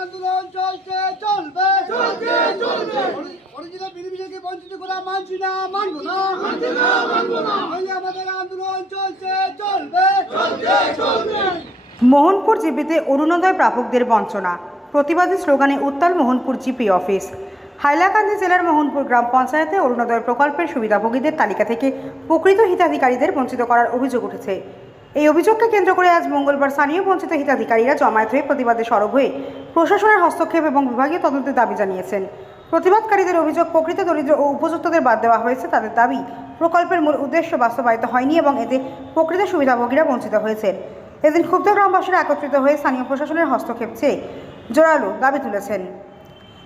আন্দোলন চলছে চলবে অরিজিনাল বিনিময়কে বঞ্চিত করা মানছি না মানবো না আমাদের আন্দোলন চলছে চলবে। মোহনপুর জিপিতে অরুণোদয় প্রাপকদের বঞ্চনা, প্রতিবাদী স্লোগানে উত্তাল মোহনপুর জিপি অফিস। হাইলাকান্দি জেলার মোহনপুর গ্রাম পঞ্চায়েতে অরুণোদয় প্রকল্পের সুবিধাভোগীদের তালিকা থেকে প্রকৃত হিতাধিকারীদের বঞ্চিত করার অভিযোগ উঠেছে। এই অভিযোগকে কেন্দ্র করে আজ মঙ্গলবার স্থানীয় বঞ্চিত হিতাধিকারীরা জমায়েত হয়ে প্রতিবাদে সরব হয়ে প্রশাসনের হস্তক্ষেপ এবং বিভাগীয় তদন্তের দাবি জানিয়েছেন। প্রতিবাদকারীদের অভিযোগ, প্রকৃত দরিদ্র ও উপযুক্তদের বাদ দেওয়া হয়েছে। তাদের দাবি, প্রকল্পের মূল উদ্দেশ্য বাস্তবায়িত হয়নি এবং এতে প্রকৃত সুবিধাভোগীরা বঞ্চিত হয়েছেন। এদিন ক্ষুব্ধ গ্রামবাসীরা একত্রিত হয়ে স্থানীয় প্রশাসনের হস্তক্ষেপ চেয়ে জোরালো দাবি তুলেছেন।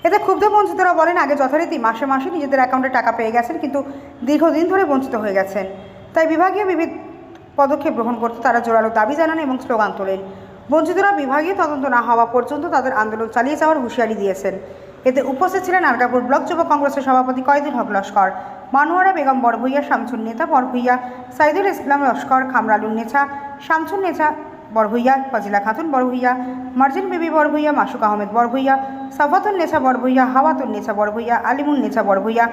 এতে ক্ষুব্ধ বঞ্চিতরা বলেন, আগে যথারীতি মাসে মাসে নিজেদের অ্যাকাউন্টে টাকা পেয়ে গেছেন, কিন্তু দীর্ঘদিন ধরে বঞ্চিত হয়ে গেছেন। তাই বিভাগীয় বিবিধ পদক্ষেপ গ্রহণ করতে তারা জোরালো দাবি জানান এবং স্লোগান তোলেন। বঞ্চিতরা বিভাগীয় তদন্ত না হওয়া পর্যন্ত তাদের আন্দোলন চালিয়ে যাওয়ার হুঁশিয়ারি দিয়েছেন। এতে উপস্থিত ছিলেন আলগাপুর ব্লক যুব কংগ্রেসের সভাপতি কয়দুল হক লস্কর, মানুয়ারা বেগম বড়ভূইয়া, শামসুন নেতা বড়ভূইয়া, সাইদুল ইসলাম লস্কর, খামরালুন নেছা, শামসুন নেছা বড়ভূইয়া, ফজিলা খাতুন বড়ভূইয়া, মার্জিন বিবি বড়ভূইয়া, মাসুক আহমেদ বড়ভূইয়া, সাফাতুন নেছা বড়ভূইয়া, হাওয়াতুন নেছা বড়ভূইয়া, আলিমুন নেছা বড়ভূইয়া,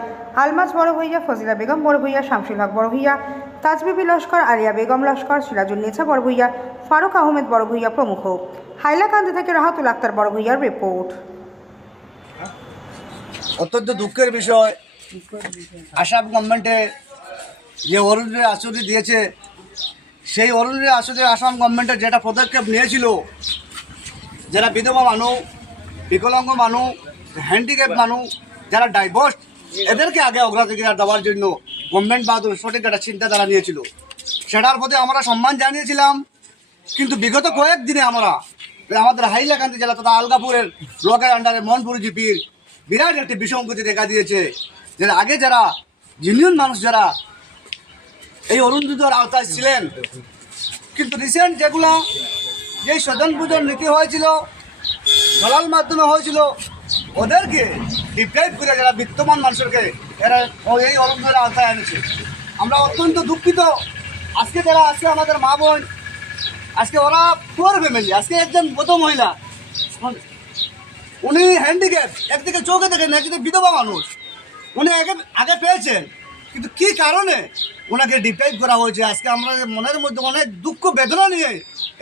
আলমাজ বড়ভূইয়া, ফজিলা বেগম বড়ভূইয়া, শামসুল হক বড়ভূইয়া, তাজবিবি লস্কর, আলিয়া বেগম লস্কর, সিরাজুন নেছা বড়ভূইয়া, ফারুক আহমেদ বড়ভূইয়া প্রমুখ। হাইলাকান্দি থেকে রাহাতুল আক্তার বড়ভূইয়ার রিপোর্ট। অত্যন্ত দুঃখের বিষয়, আসাম গভর্নমেন্টে যে অরুণোদয় আশ্রয় দিয়েছে, সেই অরুণোদয় আশ্রয় আসাম গভর্নমেন্টের যেটা পদক্ষেপ নিয়েছিল, যারা বিধবা মানুষ, বিকলাঙ্গ মানুষ, হ্যান্ডিক্যাপ মানুষ, যারা ডাইভোর্স, এদেরকে আগে অগ্রাধিকার দেওয়ার জন্য গভর্নমেন্ট বাহাদুর সঠিক একটা চিন্তাধারা নিয়েছিল। সেটার প্রতি আমরা সম্মান জানিয়েছিলাম। কিন্তু বিগত কয়েকদিনে আমরা আমাদের হাইলাকান্দি জেলা তথা আলগাপুরের ব্লকের আন্ডারে মোহনপুর জিপির বিরাট একটি বিসংগতি দেখা দিয়েছে। যে আগে যারা জিনিয়ন মানুষ যারা এই অরুণোদয়ের আওতায় ছিলেন, কিন্তু রিসেন্ট যেগুলো যে স্বজন পুজোর নীতি হয়েছিল, দলাল মাধ্যমে হয়েছিল, ওদেরকে ডিপ্রাইভ করে যারা বিত্তমান মানুষকে এরা এই অরুণোদয়ের আওতায় এনেছে। আমরা অত্যন্ত দুঃখিত। আজকে আমাদের মা বোন, আজকে ওরা পুয়ার ফ্যামিলি, আজকে একজন বৃদ্ধ মহিলা, উনি হ্যান্ডিক্যাপ, একদিকে চোখে দেখেন, একদিকে বিধবা মানুষ, উনি আগে পেয়েছেন, কিন্তু কি কারণে ওনাকে ডিপ্রাইভ করা হয়েছে, আজকে আমরা মনের মধ্যে অনেক দুঃখ বেদনা নিয়ে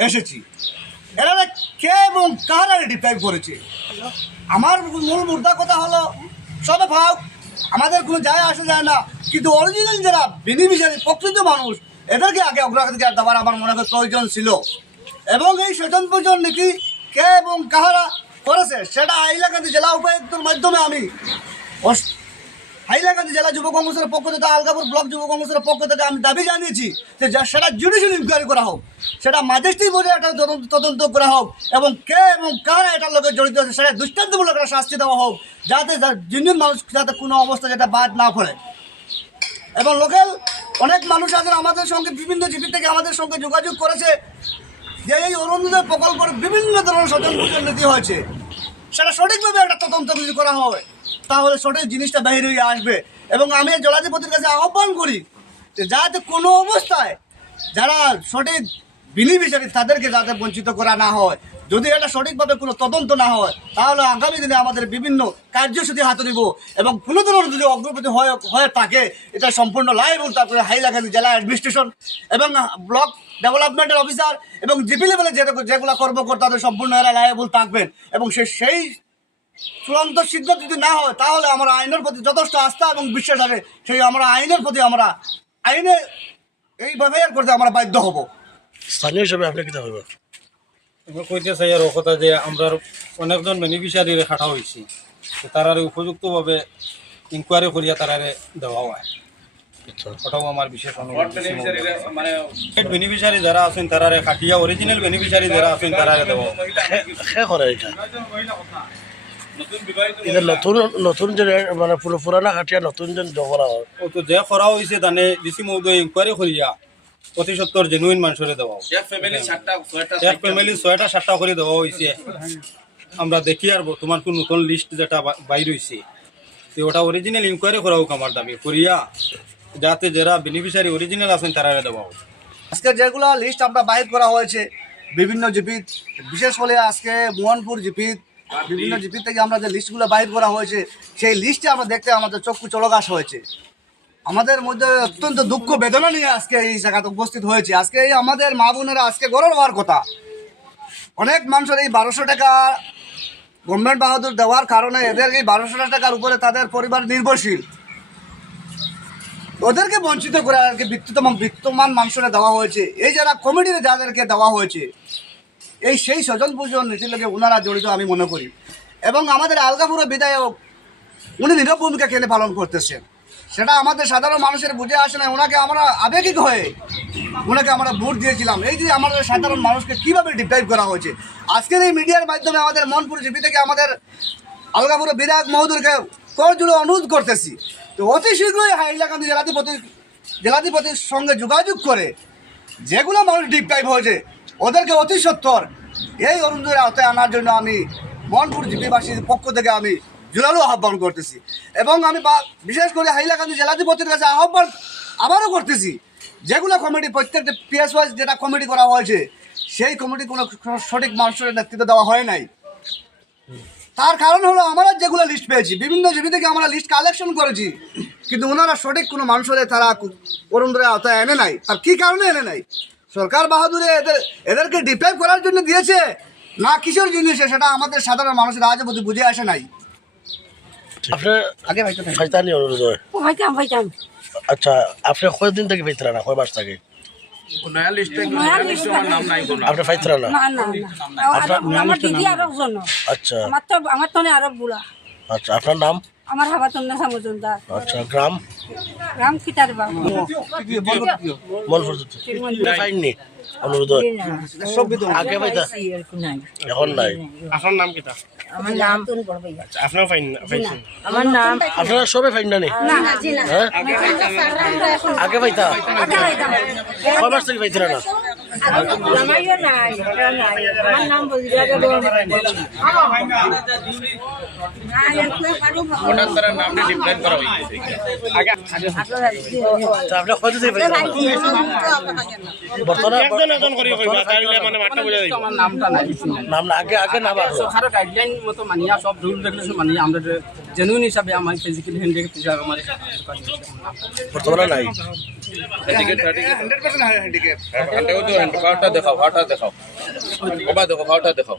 এসেছি। এরা কে এবং কারা ডিপ্রাইভ করেছে? আমার মূল মুদ্রা কথা হলো, সবে ভাব আমাদের কোনো যায় আসা যায় না, কিন্তু অরিজিনাল যারা বেনিফিশিয়ারি প্রকৃত মানুষ, এদেরকে আগে অগ্রাধিকার দেওয়ার আমার মনে হয় প্রয়োজন ছিল। এবং এই স্বজন পুজোর নীতি কে এবং কাহারা করেছে সেটা হাইলাকান্দি জেলা উপায়ুক্তর মাধ্যমে আমি হাইলাকান্দি জেলা যুব কংগ্রেসের পক্ষ থেকে, আলগাপুর ব্লক যুব কংগ্রেসের পক্ষ থেকে আমি দাবি জানিয়েছি যে সেটা জুডিশিয়াল ইনকোয়ারি করা হোক, সেটা ম্যাজিস্ট্রেট বোর্ডে একটা তদন্ত করা হোক, এবং কে এবং কারা এটার লোকের জড়িত আছে সেটা দৃষ্টান্তমূলক একটা শাস্তি দেওয়া হোক, যাতে জিনিয়ন মানুষ যাতে কোনো অবস্থা যেটা বাদ না পড়ে। এবং লোকাল অনেক মানুষ আছেন আমাদের সঙ্গে, বিভিন্ন জিপি থেকে আমাদের সঙ্গে যোগাযোগ করেছে যে এই অরুণোদয় প্রকল্পের বিভিন্ন ধরনের স্বজন পুজোর নীতি হয়েছে, সেটা সঠিকভাবে একটা তদন্ত যদি করা হয় তাহলে সঠিক জিনিসটা বের হয়ে আসবে। এবং আমি জলাধিপতির কাছে আহ্বান করি যে যাতে কোনো অবস্থায় যারা সঠিক বেনিফিশিয়ারি তাদেরকে যাতে বঞ্চিত করা না হয়। যদি এটা সঠিকভাবে কোনো তদন্ত না হয় তাহলে আগামী দিনে আমাদের বিভিন্ন কার্যসূচি হাতে নিব, এবং কোনো ধরনের যদি অগ্রগতি হয়ে থাকে এটা সম্পূর্ণ লাইবল তারপরে হাইলাকান্দি জেলা অ্যাডমিনিস্ট্রেশন এবং ব্লক ডেভেলপমেন্টের অফিসার এবং জিপি লেভেলে যেগুলো কর্মকর্তা তাদের সম্পূর্ণ এরা লাইবল থাকবেন। এবং সেই চূড়ান্ত সিদ্ধান্ত যদি না হয় তাহলে আমরা আইনের প্রতি যথেষ্ট আস্থা এবং বিশ্বাস আছে, সেই আমরা আইনের প্রতি আমরা আইনে এইভাবে করতে আমরা বাধ্য হব। স্থানীয় হিসাবে আপনি কী হবে? কইতে চাই আর কথা যে আমরা অনেকজন বেনিফিশিয়ারিরে খাটা হয়েছি, তারারে উপযুক্তভাবে ইনকোয়ারি করিয়া তারারে দেওয়া হয়। ওটাও আমার বিশেষ বেনিফিশিয়ারি যারা আছেন তারারে খাটিয়া অরিজিনাল বেনিফিশিয়ারি যারা আছেন তারারে দেওয়া করে এটা নতুন যে মানে পুরানা খাটিয়া নতুন যে করা হয়, ও তো যে করা হয়েছে তানে ডিসি মহোদয় ইনকোয়ারি করিয়া অতি সত্তর জেনুইন মানুষের দেওয়া, এক ফ্যামিলি 6টা-7টা করে দেওয়া হয়েছে। আমরা দেখি আর তোমার কোন নতুন লিস্ট যেটা বাইর হয়েছে ওটা অরিজিনাল ইনকোয়ারি করা হোক আমার দাবি করিয়া যাতে যারা বেনিফিশিয়ারি অরিজিনাল আছেন তারা দেওয়া হোক। আজকে যেগুলো লিস্ট আমরা বাহির করা হয়েছে বিভিন্ন জিপিত, বিশেষ করে আজকে মোহনপুর জিপিত, বিভিন্ন জিপিত থেকে আমরা যে লিস্টগুলো বাহির করা হয়েছে সেই লিস্টে আমরা দেখতে আমাদের চক্ষু চলকাশ হয়েছে। আমাদের মধ্যে অত্যন্ত দুঃখ বেদনা নিয়ে আজকে এই জায়গাতে উপস্থিত হয়েছে। আজকে এই আমাদের মা বোনেরা আজকে গরম হওয়ার কথা। অনেক মানুষের এই 1200 টাকা গভর্নমেন্ট বাহাদুর দেওয়ার কারণে এদের এই 1200 টাকার উপরে তাদের পরিবার নির্ভরশীল, ওদেরকে বঞ্চিত করে আর কি বিত্তমান মানুষরা দেওয়া হয়েছে। এই যারা কমিটিতে যাদেরকে দেওয়া হয়েছে এই সেই স্বজন পূজন নীতির লোকে ওনারা জড়িত আমি মনে করি। এবং আমাদের আলগাপুরের বিধায়ক উনি নীরব ভূমিকা কেন পালন করতেছেন সেটা আমাদের সাধারণ মানুষের বুঝে আসে না। ওনাকে আমরা আবেগিক হয়ে ওনাকে আমরা ভোট দিয়েছিলাম। এই যে আমাদের সাধারণ মানুষকে কীভাবে ডিপ্রাইভ করা হয়েছে আজকের এই মিডিয়ার মাধ্যমে আমাদের মনপুর জিপি থেকে আমাদের আলগাপুরের বিধায়ক মহোদয়কে করজোড়ে অনুরোধ করতেছি তো অতি শীঘ্রই হাইলাকান্দি জেলাধিপতির সঙ্গে যোগাযোগ করে যেগুলো মানুষ ডিপ্রাইভ হয়েছে ওদেরকে অতি সত্বর এই অরুণোদয়ের আওতায় আনার জন্য আমি মনপুর জিপিবাসীর পক্ষ থেকে আমি জোরালো আহ্বান করতেছি। এবং আমি বিশেষ করে হাইলাকান্দি জেলাধিপতির কাছে আহ্বান আবারও করতেছি, যেগুলো কমিটি প্রত্যেকটা পিএস ওয়াইজ যেটা কমিটি করা হয়েছে সেই কমিটি কোনো সঠিক মানুষের নেতৃত্ব দেওয়া হয় নাই। তার কারণ হলো আমরা যেগুলো লিস্ট পেয়েছি বিভিন্ন জিপি থেকে আমরা লিস্ট কালেকশন করেছি, কিন্তু ওনারা সঠিক কোনো মানুষের তারা অরুণোদয়ের আওতায় এনে নাই। তার কী কারণে এনে নাই? সরকার বাহাদুরে এদেরকে ডিপ্রাইভ করার জন্য দিয়েছে না কিসের জিনিসে সেটা আমাদের সাধারণ মানুষের আজও প্রতি বুঝে আসে নাই। আপনার আগে ফাইতানি অরুণোদয় ভাইতাম আচ্ছা, আপনি কয়দিন থেকে ফাইতরা না, কয় মাস থেকে আপনি ফাইতরা না? আমার দিদি আরো জন, আচ্ছা আমার তো আরব বুড়া। আচ্ছা, আপনার নাম? আমার হাবাতন্নেসা মজুমদার। আচ্ছা, গ্রাম? গ্রাম কিতার বা মনপুর ফাইননি অরুণোদয় আগে পাইতা, এখন নাই। আপনার নাম কিটা? আমার নাম আপনার ফাইন পাইছেন? আমার নাম আপনারা সবে ফাইন না নি? হ্যাঁ, আগে পাইতা, কয় মাস থেকে পাইতরা না? জামাইও নাই, আমার নাম বলিয়া দেব। নামটা ডিপ্লেন করা হয়েছে আগে তা আপনি কত থেকে পাইতরা? বর্তমানে একজন করে কইবা তাইলে মানে মাঠটা বুঝা যাইব। আমার নামটা নাই, নাম না, আগে আগে নাম আছে। সরকারের গাইডলাইন মতো মানিয়া সব রুল রেগুলেশন মানিয়া আমরা জেনুইন হিসাবে আমার ফিজিক্যাল হ্যান্ডিক্যাপ হিসাবে আমার বর্তমানে নাই। 100% হ্যান্ডিক্যাপ। দেখাও ভাটা দেখাও, কবা দেখো ভাটা দেখাও।